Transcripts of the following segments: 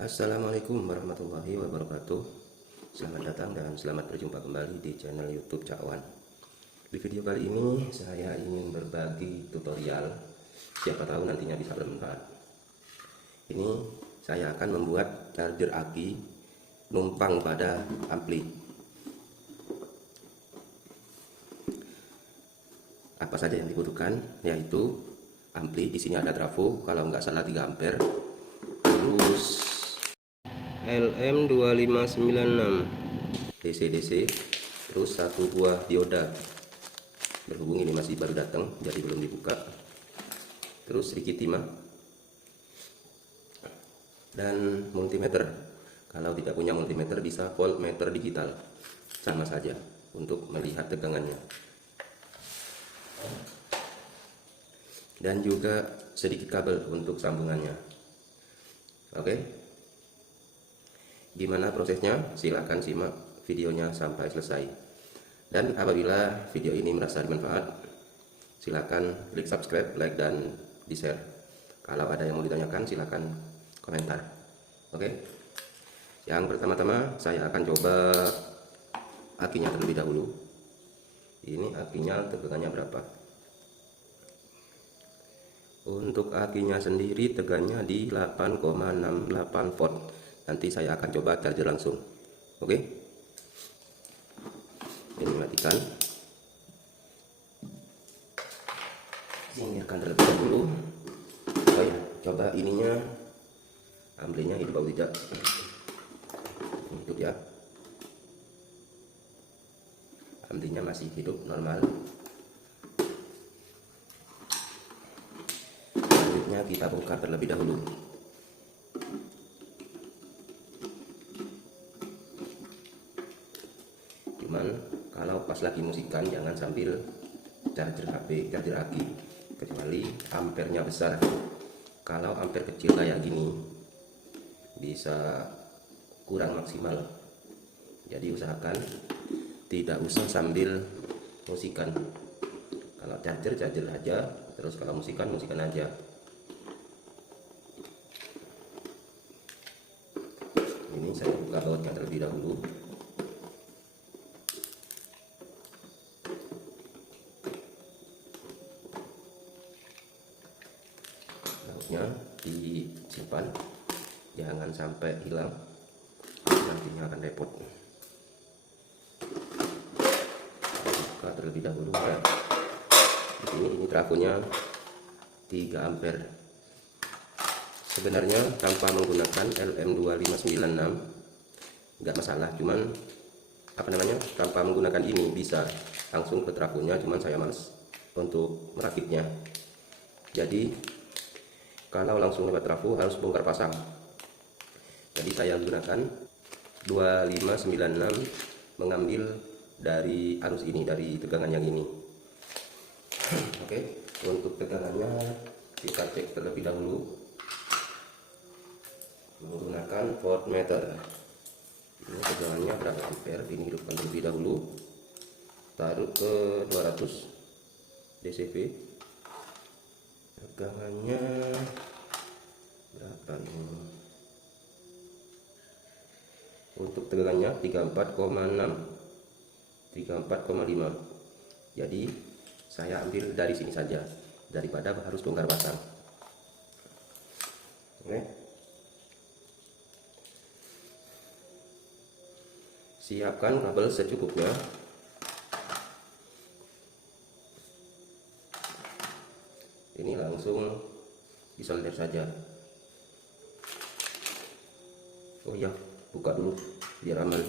Assalamualaikum warahmatullahi wabarakatuh. Selamat datang dan selamat berjumpa kembali di channel YouTube Cak Wan. Di video kali ini saya ingin berbagi tutorial, siapa tahu nantinya bisa bermanfaat. Ini saya akan membuat charger aki numpang pada ampli. Apa saja yang dibutuhkan? Yaitu ampli, di sini ada trafo, kalau nggak salah 3 ampere. Terus LM2596 DC-DC, terus satu buah dioda. Berhubung ini masih baru datang, jadi belum dibuka. Terus sedikit timah dan multimeter. Kalau tidak punya multimeter bisa voltmeter digital, sama saja untuk melihat tegangannya. Dan juga sedikit kabel untuk sambungannya. Oke, gimana prosesnya? Silahkan simak videonya sampai selesai. Dan apabila video ini merasa bermanfaat, silahkan klik subscribe, like, dan di share. Kalau ada yang mau ditanyakan silahkan komentar. Oke, yang pertama-tama saya akan coba akinya terlebih dahulu. Ini akinya tegangannya berapa? Untuk akinya sendiri tegangannya di 8,68 volt. Nanti saya akan coba charger langsung. Oke, ini matikan, singkirkan terlebih dahulu. Oh ya, coba ininya, amplinya hidup atau tidak. Hidup ya, amplinya masih hidup normal. Selanjutnya kita bongkar terlebih dahulu. Cuman kalau pas lagi musikan jangan sambil charger HP, charger aki, kecuali ampernya besar. Kalau ampere kecil kayak gini bisa kurang maksimal, jadi usahakan tidak usah sambil musikan. Kalau charger aja, terus kalau musikan aja. Ini saya buka bautnya terlebih dahulu. Bautnya disimpan, jangan sampai hilang, nantinya akan repot. Buka terlebih dahulu. Nah, ini trafonya 3 ampere. Sebenarnya tanpa menggunakan LM2596 nggak masalah, cuman tanpa menggunakan ini bisa langsung ke trafonya, cuman saya males untuk merakitnya. Jadi kalau langsung lewat trafo harus bongkar pasang. Jadi saya gunakan 2596 mengambil dari arus ini, dari tegangan yang ini. Oke, untuk tegangannya kita cek terlebih dahulu menggunakan voltmeter. Ini tegangannya berapa ampere? Ini hidupkan terlebih dahulu, taruh ke 200 dcv. Tegangannya berapa ini? Untuk tegangannya 34,6, 34,5. Jadi saya ambil dari sini saja daripada harus bongkar pasang. Oke, siapkan kabel secukupnya. Ini langsung disolder saja. Oh iya, buka dulu biar aman.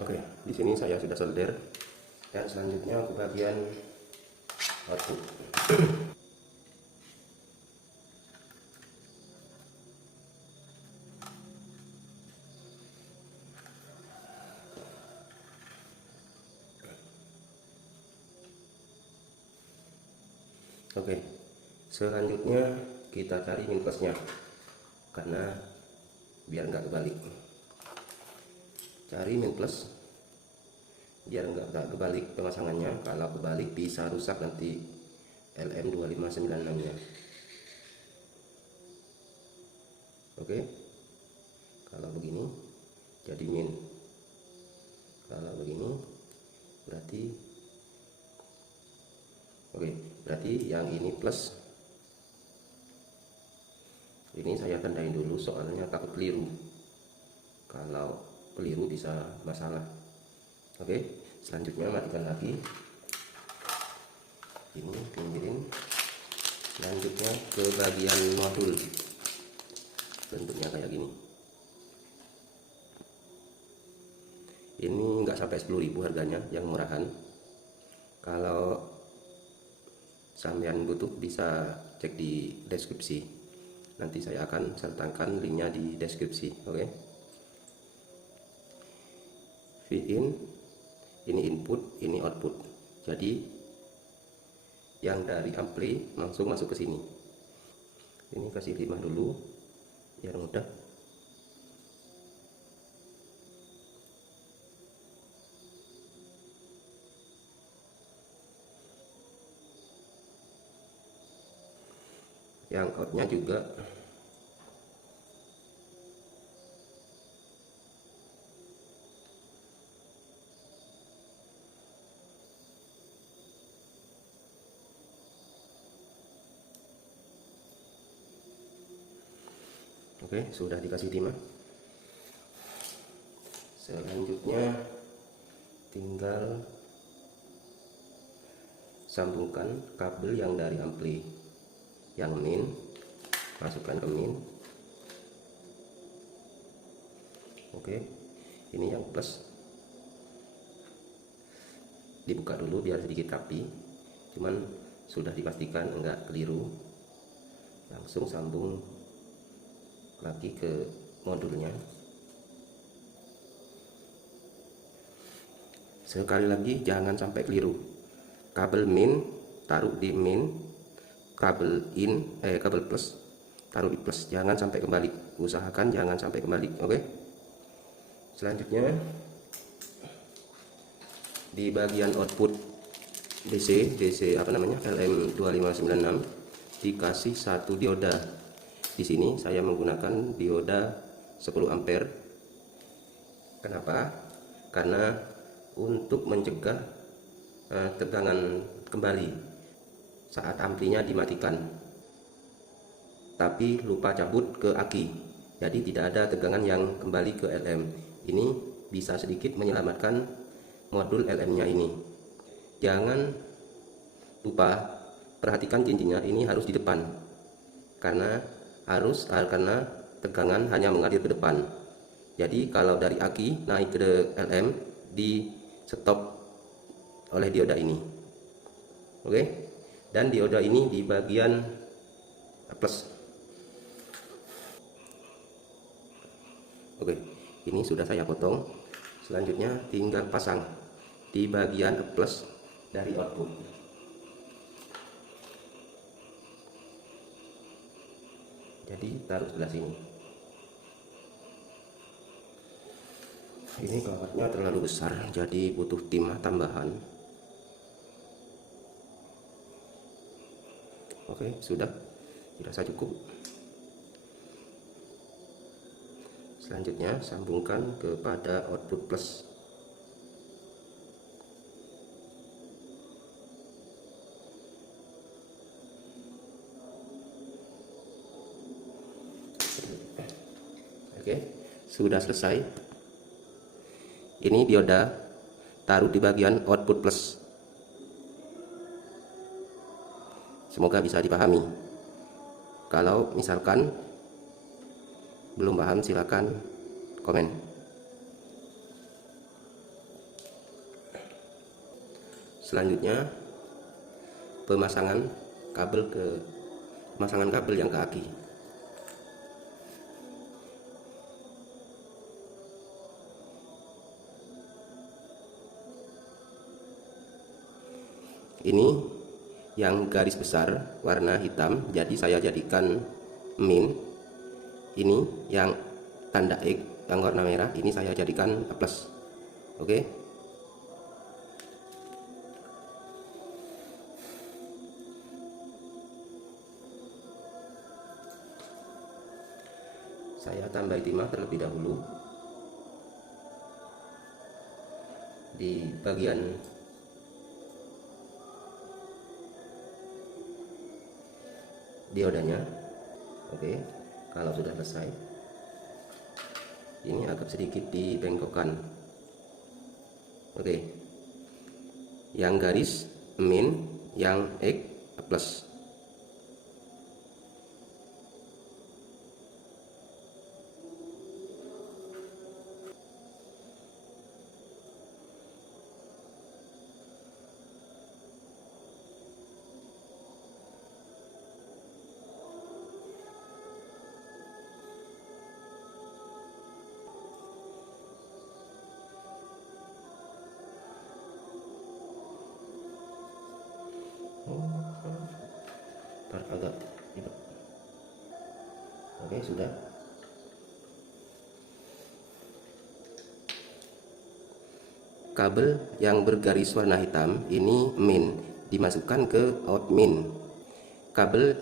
Oke, di sini saya sudah solder dan selanjutnya ke bagian output. Oke, selanjutnya kita cari min plusnya karena biar nggak kebalik. Cari min plus biar nggak kebalik pemasangannya. Kalau kebalik bisa rusak nanti LM2596 nya. Oke, kalau begini jadi min, kalau begini berarti oke, berarti yang ini plus. Ini saya tandain dulu soalnya takut keliru, kalau keliru bisa masalah. Oke, selanjutnya matikan lagi, ini pinggirin. Selanjutnya ke bagian modul, bentuknya kayak gini. Ini nggak sampai 10.000 harganya, yang murahan. Kalau sampean butuh bisa cek di deskripsi, nanti saya akan sertakan linknya di deskripsi. Oke, V-in, ini input, ini output. Jadi yang dari ampli langsung masuk ke sini. Ini kasih 5 dulu biar mudah. Yang outnya juga oke, sudah dikasih timah. Selanjutnya tinggal sambungkan kabel yang dari ampli, yang min masukkan ke min. Oke, ini yang plus dibuka dulu biar sedikit rapi, cuman sudah dipastikan enggak keliru. Langsung sambung lagi ke modulnya. Sekali lagi jangan sampai keliru, kabel min taruh di min, kabel kabel plus taruh di plus, jangan sampai kembali, usahakan jangan sampai kembali. Oke, selanjutnya di bagian output DC apa namanya, LM2596 dikasih satu dioda. Di sini saya menggunakan dioda 10 ampere. Kenapa? Karena untuk mencegah tegangan kembali saat amplinya dimatikan, tapi lupa cabut ke aki, jadi tidak ada tegangan yang kembali ke LM. Ini bisa sedikit menyelamatkan modul LM nya ini. Jangan lupa perhatikan cincinnya, ini harus di depan karena tegangan hanya mengalir ke depan. Jadi kalau dari aki naik ke LM di stop oleh dioda ini. Oke, dan dioda ini di bagian plus. Oke, ini sudah saya potong. Selanjutnya tinggal pasang di bagian plus dari output. Jadi taruh sebelah sini. Ini kawatnya terlalu besar, jadi butuh timah tambahan. Oke, sudah dirasa cukup. Selanjutnya sambungkan kepada output plus. Oke, sudah selesai. Ini dioda taruh di bagian output plus. Semoga bisa dipahami. Kalau misalkan belum paham silakan komen. Selanjutnya pemasangan kabel yang ke aki. Ini yang garis besar warna hitam, jadi saya jadikan min. Ini yang tanda X yang warna merah, ini saya jadikan plus. Oke. Saya tambah timah terlebih dahulu di bagian diodanya. Oke, kalau sudah selesai, ini agak sedikit dibengkokkan. Oke, yang garis min, yang X plus. Agak ribet. Oke, sudah. Kabel yang bergaris warna hitam ini min, dimasukkan ke out min. Kabel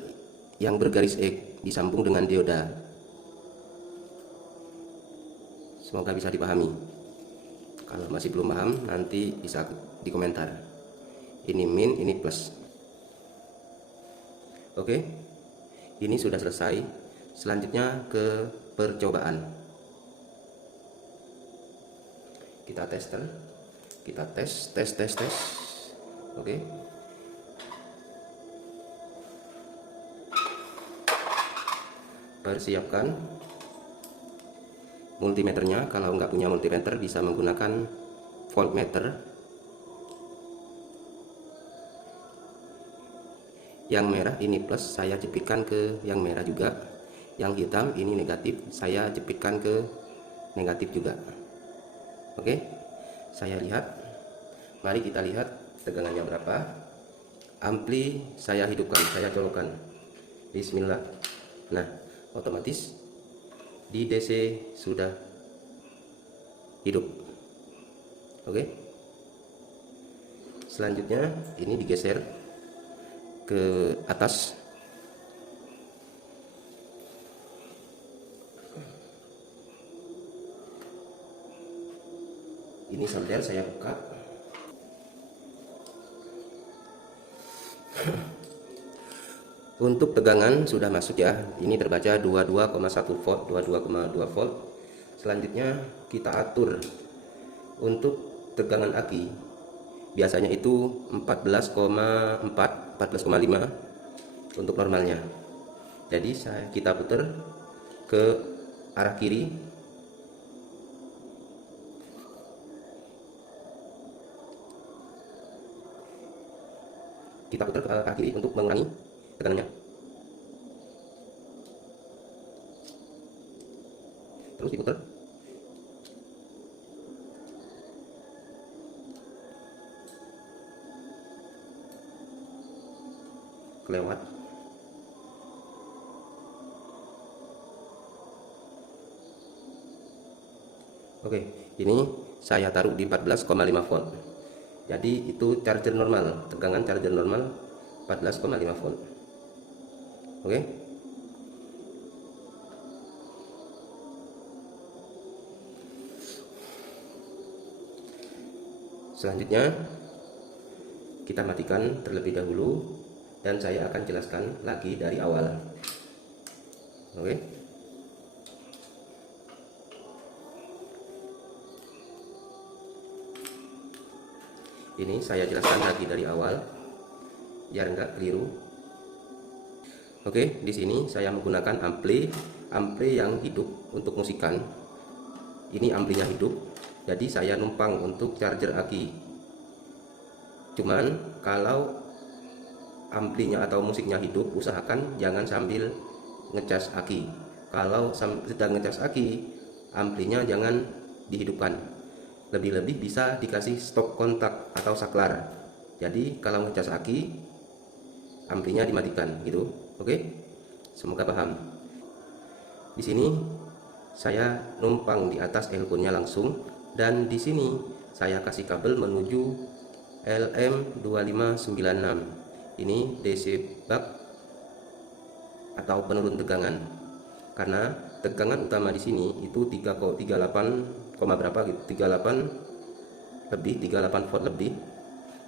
yang bergaris X disambung dengan dioda. Semoga bisa dipahami. Kalau masih belum paham, nanti bisa di komentar. Ini min, ini plus. Oke, ini sudah selesai. Selanjutnya ke percobaan. Kita tester, kita tes. Oke. Persiapkan multimeternya. Kalau nggak punya multimeter bisa menggunakan voltmeter. Yang merah ini plus, saya jepitkan ke yang merah juga. Yang hitam ini negatif, saya jepitkan ke negatif juga. Oke, saya lihat. Mari kita lihat tegangannya berapa. Ampli saya hidupkan, saya colokkan. Bismillah. Nah, otomatis di DC sudah hidup. Oke. Selanjutnya ini digeser ke atas. Ini solder saya buka. Untuk tegangan sudah masuk ya. Ini terbaca 22,1 volt, 22,2 volt. Selanjutnya kita atur untuk tegangan aki. Biasanya itu 14,4, 14,5 untuk normalnya. Jadi kita putar ke arah kiri. Kita putar ke arah kiri untuk mengurangi tegangannya. Terus diputar. Kelewat. Oke, ini saya taruh di 14,5 volt. Jadi itu charger normal, tegangan charger normal 14,5 volt. Oke. Selanjutnya kita matikan terlebih dahulu dan saya akan jelaskan lagi dari awal. Oke. Ini saya jelaskan lagi dari awal biar enggak keliru. Oke, di sini saya menggunakan ampli yang hidup untuk musikan. Ini amplinya hidup, jadi saya numpang untuk charger aki. Cuman kalau amplinya atau musiknya hidup, usahakan jangan sambil ngecas aki. Kalau sedang ngecas aki, amplinya jangan dihidupkan. Lebih-lebih bisa dikasih stop kontak atau saklar. Jadi kalau ngecas aki, amplinya dimatikan gitu. Oke? Semoga paham. Di sini saya numpang di atas earphone-nya langsung, dan di sini saya kasih kabel menuju LM2596. Ini DC buck atau penurun tegangan. Karena tegangan utama di sini itu 38, berapa gitu, 38 lebih, 38 volt lebih.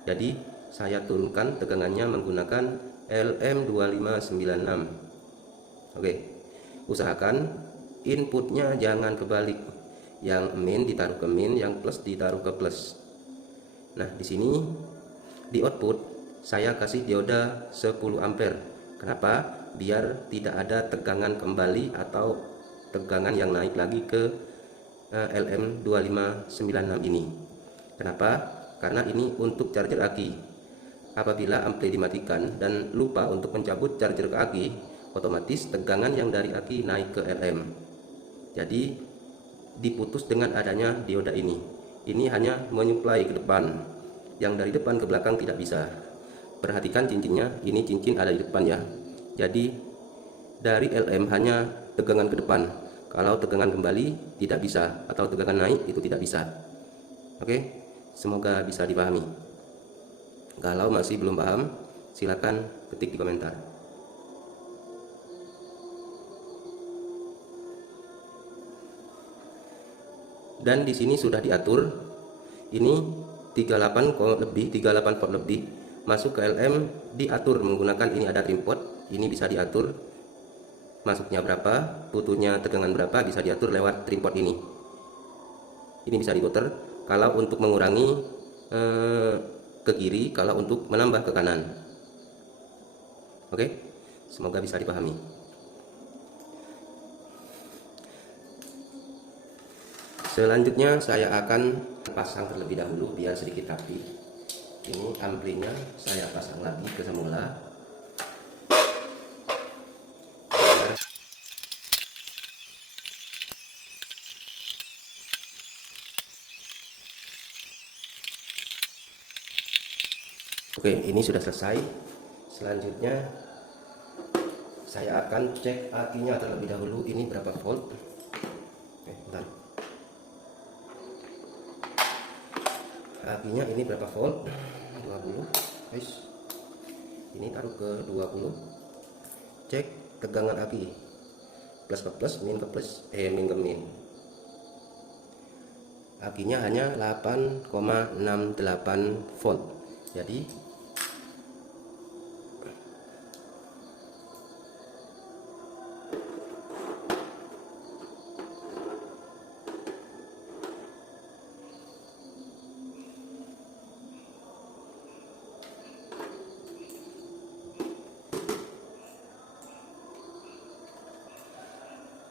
Jadi saya turunkan tegangannya menggunakan LM2596. Oke. Usahakan inputnya jangan kebalik, yang min ditaruh ke min, yang plus ditaruh ke plus. Nah, di sini di output saya kasih dioda 10 ampere. Kenapa? Biar tidak ada tegangan kembali atau tegangan yang naik lagi ke LM2596 ini. Kenapa? Karena ini untuk charger aki. Apabila ampli dimatikan dan lupa untuk mencabut charger ke aki, otomatis tegangan yang dari aki naik ke LM. Jadi diputus dengan adanya dioda ini. Ini hanya menyuplai ke depan, yang dari depan ke belakang tidak bisa. Perhatikan cincinnya, ini cincin ada di depan ya. Jadi dari LM hanya tegangan ke depan. Kalau tegangan kembali tidak bisa, atau tegangan naik itu tidak bisa. Oke, semoga bisa dipahami. Kalau masih belum paham, silakan ketik di komentar. Dan di sini sudah diatur, ini 38 volt lebih masuk ke LM, diatur menggunakan ini ada trim pot. Ini bisa diatur masuknya berapa, butuhnya tegangan berapa, bisa diatur lewat trim pot ini. Ini bisa diputar kalau untuk mengurangi ke kiri, kalau untuk menambah ke kanan. Oke, semoga bisa dipahami. Selanjutnya saya akan pasang terlebih dahulu biar sedikit rapi. Ini amplinya saya pasang lagi ke semula. Oke, ini sudah selesai. Selanjutnya saya akan cek akinya terlebih dahulu. Ini berapa volt? Bentar. Akinya ini berapa volt? 20. Guys, ini taruh ke 20. Cek tegangan aki. Plus ke plus, min ke plus, min ke min. Akinya hanya 8,68 volt. Jadi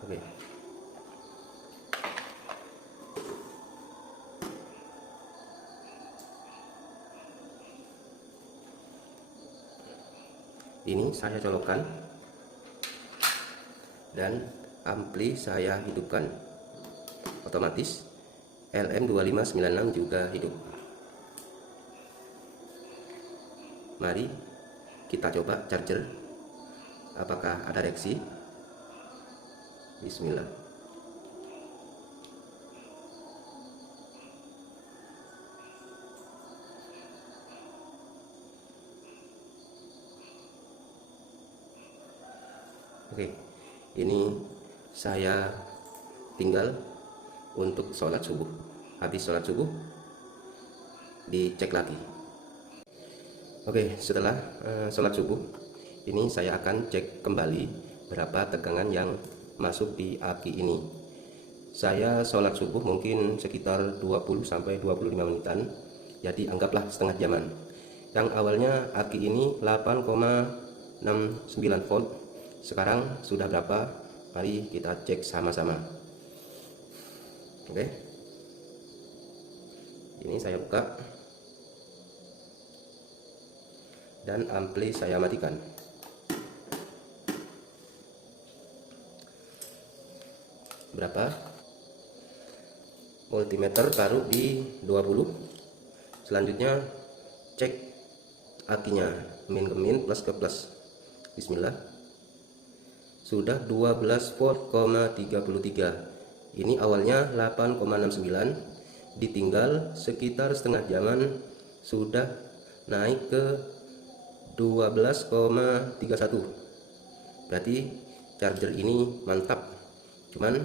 oke. Ini saya colokkan dan ampli saya hidupkan. Otomatis LM2596 juga hidup. Mari kita coba charger, apakah ada reaksi. Bismillah. Oke, ini saya tinggal untuk sholat subuh. Habis sholat subuh dicek lagi. Oke, setelah sholat subuh ini saya akan cek kembali berapa tegangan yang masuk di aki ini. Saya sholat subuh mungkin sekitar 20-25 menitan, jadi anggaplah setengah jaman. Yang awalnya aki ini 8,69 volt, sekarang sudah berapa? Mari kita cek sama-sama. Oke, ini saya buka. dan ampli saya matikan. Berapa? Multimeter taruh di 20. Selanjutnya cek akinya, min ke min, plus ke plus. Bismillah. Sudah 12 volt, 33. Ini awalnya 8,69, ditinggal sekitar setengah jaman sudah naik ke 12,31. Berarti charger ini mantap, cuman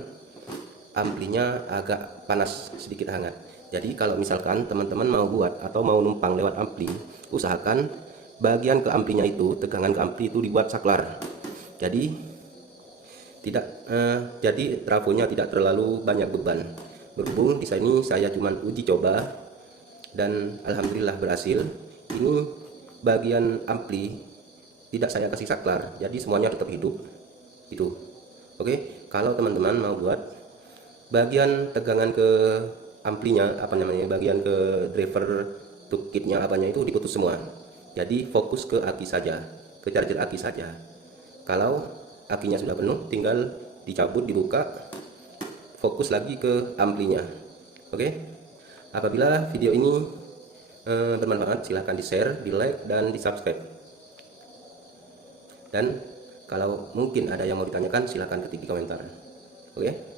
amplinya agak panas, sedikit hangat. Jadi kalau misalkan teman-teman mau buat atau mau numpang lewat ampli, usahakan bagian ke amplinya itu, tegangan ke ampli itu dibuat saklar. Jadi trafonya tidak terlalu banyak beban. Berhubung di sini saya cuma uji coba dan alhamdulillah berhasil. Ini bagian ampli tidak saya kasih saklar, jadi semuanya tetap hidup. Itu. Oke, kalau teman-teman mau buat bagian tegangan ke amplinya, bagian ke driver toolkitnya itu diputus semua. Jadi fokus ke aki saja, ke charger aki saja. Kalau akinya sudah penuh, tinggal dicabut, dibuka, fokus lagi ke amplinya. Oke, apabila video ini bermanfaat, silahkan di share, di like, dan di subscribe. Dan kalau mungkin ada yang mau ditanyakan, silahkan ketik di komentar. Oke.